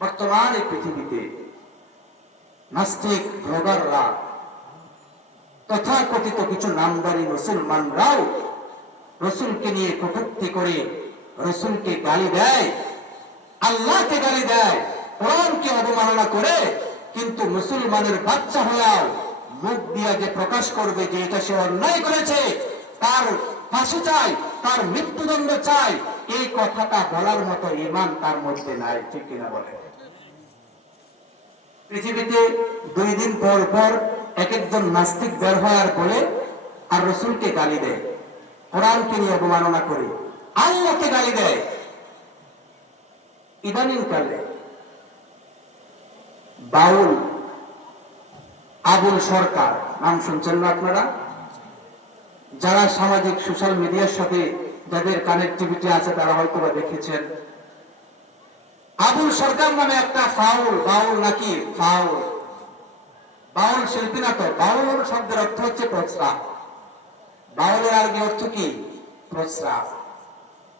বর্তমান এই পৃথিবীতে নাস্তিক ব্লগাররা তথাকথিত কিছু নামদারি মুসলমানরাও রসুলকে নিয়ে কটূক্তি করে রসুলকে গালি দেয়, আল্লাহকে গালি দেয়, কোরআনকে অবমাননা করে, কিন্তু মুসলমানের বাচ্চা হয়েও মুখ দিয়া যে প্রকাশ করবে যে এটা সে অন্যায় করেছে, তার ফাঁসি চাই, তার মৃত্যুদণ্ড চাই, এই কথাটা বলার মতো ঈমান তার মধ্যে নাই। ঠিক কিনা বলে? পৃথিবীতে 2 দিন পর পর এক একজন নাস্তিক বের হয় আর বলে আর রসুলকে গালি দেয়, কোরআনকে নিয়ে অবমাননা করে, আল্লাহকে গালি দেয়। ইদানিং কালে বাউল আবুল সরকার নাম শুনছেন না আপনারা? যারা সামাজিক সোশ্যাল মিডিয়ার সাথে যাদের কানেক্টিভিটি আছে তারা হয়তো বা দেখেছেন। আবুল সরকার নামে একটা ফাউল, বাউল নাকি ফাউল, বাউল শিল্পী না তো। বাউল শব্দের অর্থ হচ্ছে প্রস্রাব। বাউলের আর কি অর্থ কি? প্রস্রাব।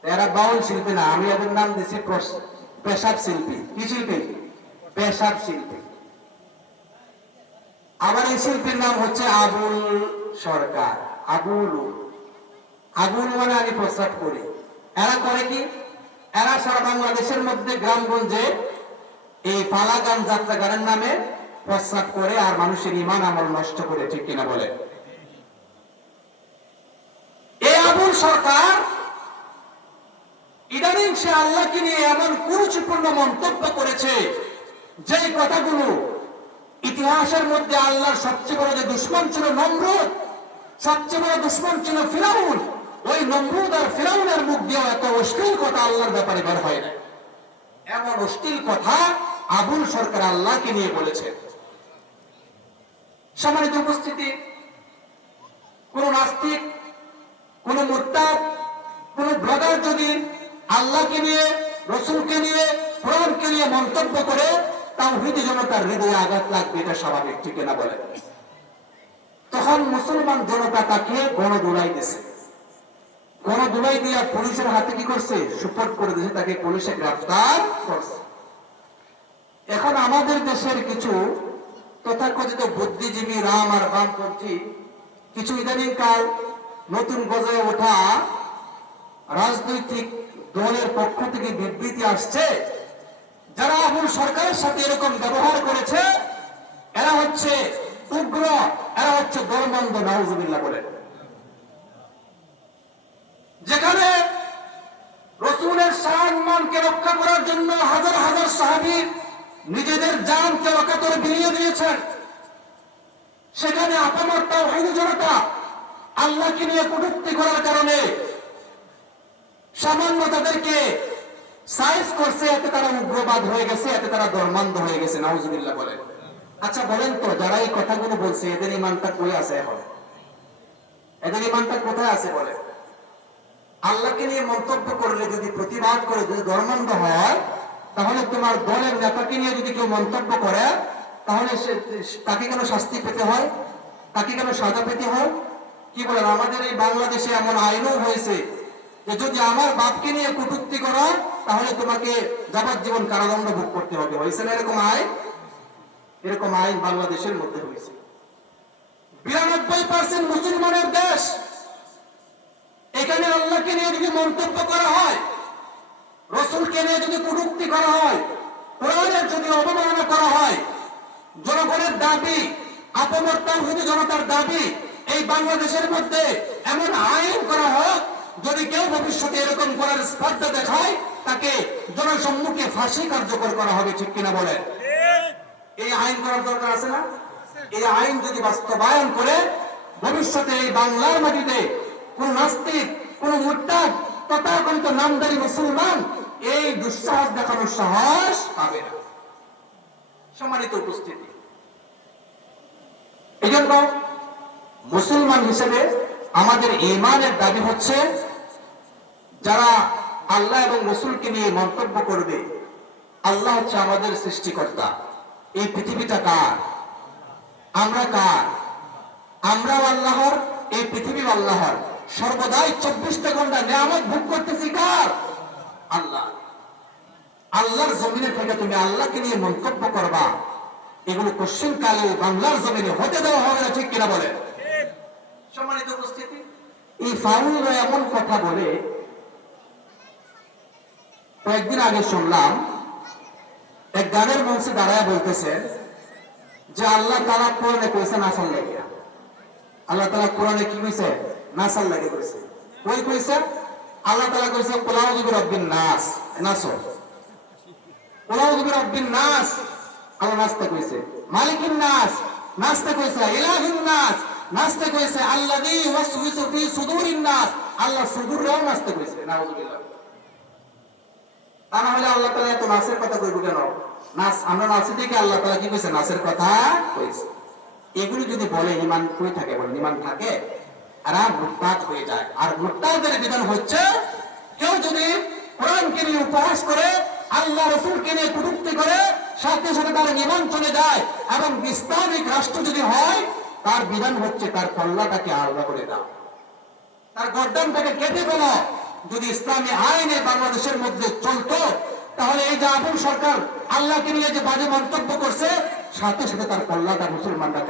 এরা বাউল শিল্পী না, আমি এদের নাম দিচ্ছি পেশাব শিল্পী। কি শিল্পী? পেশাব শিল্পী। আবার এই শিল্পীর নাম হচ্ছে আবুল সরকার। আবুল, আবুল মানে আমি প্রস্রাব করি। এরা করে কি? এরা সারা বাংলাদেশের মধ্যে গ্রামগঞ্জে এই পালা গান, যাত্রা গানের নামে প্রস্রাব করে আর মানুষের ঈমান আমল নষ্ট করে। ঠিক কিনা বলে? এই আবুল সরকার ইদানিং সে আল্লাহকে নিয়ে এমন কুরুচিপূর্ণ মন্তব্য করেছে, যে কথাগুলো ইতিহাসের মধ্যে আল্লাহর সবচেয়ে বড় যে দুশমন ছিল নমরুদ, সবচেয়ে বড় দুশমন ছিল ফিরাউন, ওই নমরুদ আর ফিরাউনের মুখ দিয়ে এত অশ্লীল কথা আল্লাহর ব্যাপারে বের হয় না। এমন অশ্লীল কথা আবুল সরকার আল্লাহকে নিয়ে বলেছে। সম্মানিত উপস্থিতি, কোন নাস্তিক, কোন মুরতাদ, কোন ব্লগার যদি আল্লাহকে নিয়ে, রসুলকে নিয়ে, কোরআনকে নিয়ে মন্তব্য করে, তাওহীদি জনতার হৃদয়ে আঘাত লাগবে, এটা স্বাভাবিক। ঠিক না বলে? তখন মুসলমান জনতা তাকে গণদুলাই দিছে, গণদুলাই দিয়ে পুলিশের হাতে কি করছে? সুপোর্ট করে দিয়েছে, তাকে পুলিশে গ্রেফতার করছে। এখন আমাদের দেশের কিছু তথাকথিত বুদ্ধিজীবী, রাম আর বামপন্থী কিছু ইদানিং কাল নতুন গজে ওঠা রাজনৈতিক দলের পক্ষ থেকে বিবৃতি আসছে, যারা আবুল সরকারের সাথে এরকম ব্যবহার করেছে এরা হচ্ছে উগ্র, এরা হচ্ছে দলবন্ধ। নাউজুবিল্লাহ বলে। যেখানে রসুলের সম্মানকে রক্ষা করার জন্য হাজার হাজার সাহাবী নিজেদের জানকে রক্ষাতরে বিলিয়ে দিয়েছেন, সেখানে আপামর তাওহীদি জনতা আল্লাহকে নিয়ে কটূক্তি করার কারণে সামান্য তাদেরকে সাইজ করছে, এতে তারা উগ্রবাদ হয়ে গেছে, এতে তারা ধর্মান্ধ হয়ে গেছে। নাউজুবিল্লাহ বলে। আচ্ছা বলেন তো, যারা এই কথাগুলো বলছে এদের ঈমানটা কই আছে? এখন এদের ঈমানটা কোথায় আছে? বলে। আল্লাহকে নিয়ে মন্তব্য করলে, যদি প্রতিবাদ করে, যদি ধর্মান্ধ হয়, তাহলে তোমার দলের নেতাকে নিয়ে যদি কেউ মন্তব্য করে, তাহলে তাকে কেন শাস্তি পেতে হয়? তাকে কেন সাজা পেতে হয়? কি বলেন? আমাদের এই বাংলাদেশে এমন আইনও হয়েছে যে যদি আমার বাপকে নিয়ে কটূক্তি করো তাহলে তোমাকে যাবজ্জীবন কারাদণ্ড ভোগ করতে হবে। হয়েছে না এরকম আইন? এরকম আইন বাংলাদেশের মধ্যে হয়েছে। 92% মুসলমানের দেশ, এখানে আল্লাহকে নিয়ে যদি মন্তব্য করা হয়, রসুলকে নিয়ে যদি কটূক্তি করা হয়, কোরআনের যদি অবমাননা করা হয়, জনগণের দাবি, আপামর তাওহীদি জনতার দাবি, এই বাংলাদেশের মধ্যে এমন আইন করা হোক, যদি কেউ ভবিষ্যতে এরকম করার স্পর্ধা দেখায় তাকে জনসম্মুখে ফাঁসি কার্যকর করা হবে। ঠিক কিনা বলে? এই আইন করার দরকার আছে না? এই আইন যদি বাস্তবায়ন করে, ভবিষ্যতে এই বাংলার মাটিতে কোন নাস্তিক, কোন মুরতাদ, তথাকথিত নামদারি মুসলমান এই দুঃসাহস দেখানোর সাহস পাবে না। সম্মানিত উপস্থিতি, এই জন্য মুসলমান হিসেবে আমাদের ঈমানের দাবি হচ্ছে, যারা আল্লাহ এবং রসুলকে নিয়ে মন্তব্য করবে, আল্লাহ হচ্ছে আমাদের সৃষ্টিকর্তা, এই পৃথিবীটা কার? আমরা কার? আমরাও আল্লাহর, এই পৃথিবী আল্লাহর। সর্বদাই 24টা ঘন্টা নিয়ামত ভোগ করতেছি কার? আল্লাহ। আল্লাহর জমিনে থেকে তুমি আল্লাহকে নিয়ে মন্তব্য করবা, এগুলো কোশ্চেন কালে বাংলার জমিনে হতে দেওয়া হবে না, ঠিক কিনা বলে? সম্মানিত উপস্থিতি, এই ফাউলরা এমন কথা বলে, কয়েকদিন আগে শুনলাম এক গানের মঞ্চে দাঁড়ায় বলতেছে যে আল্লাহ তাআলা কোরআনে কইছে নাসার লাগে। আল্লাহ তাআলা কোরআনে কি কইছে? নাসার লাগে কইছে। কই কইছে? আল্লাহ তাআলা কইছে কুল আউযু বিরাব্বিন নাস, নাসো। কুল আউযু বিরাব্বিন নাস আল্লাহ নাসতে কইছে, মালিকিন নাস নাসতে কইছে, ইলাহিন নাস নাসতে কইছে, আল্লাযী ওয়াসওয়াসু ফি সুদুরিন নাস আল্লাহ সুদুররাও নাসতে কইছে। নাউযুবিল্লাহ। তা না হলে আল্লাহ তাআলা এত নাসের কথা কইব কেন? নাস আমরা নাসি থেকে আল্লাহ তাআলা কি কইছে? নাসের কথা কইছে। এগুলো যদি বলে ঈমান কই থাকে? বলে ঈমান থাকে, আর মুরতাদ হয়ে যায়। আর মুরতাদের বিধান হচ্ছে কেউ যদি কোরআনকে নিয়ে উপহাস করে, আল্লাহ রাসূলকে নিয়ে কটূক্তি করে, সাথে সাথে তার ঈমান চলে যায়। এবং ইসলামিক রাষ্ট্র যদি হয়, তার বিধান হচ্ছে তার কল্লাটাকে আলাদা করে দাও, তার গর্দানটাকে কেটে ফেলো। যদি ইসলামী আইনে বাংলাদেশের মধ্যে চলতো, তাহলে এই যে আবুল সরকার আল্লাহকে নিয়ে যে বাজে মন্তব্য করছে, সাথে সাথে তার কল্লাটা মুসলমানরা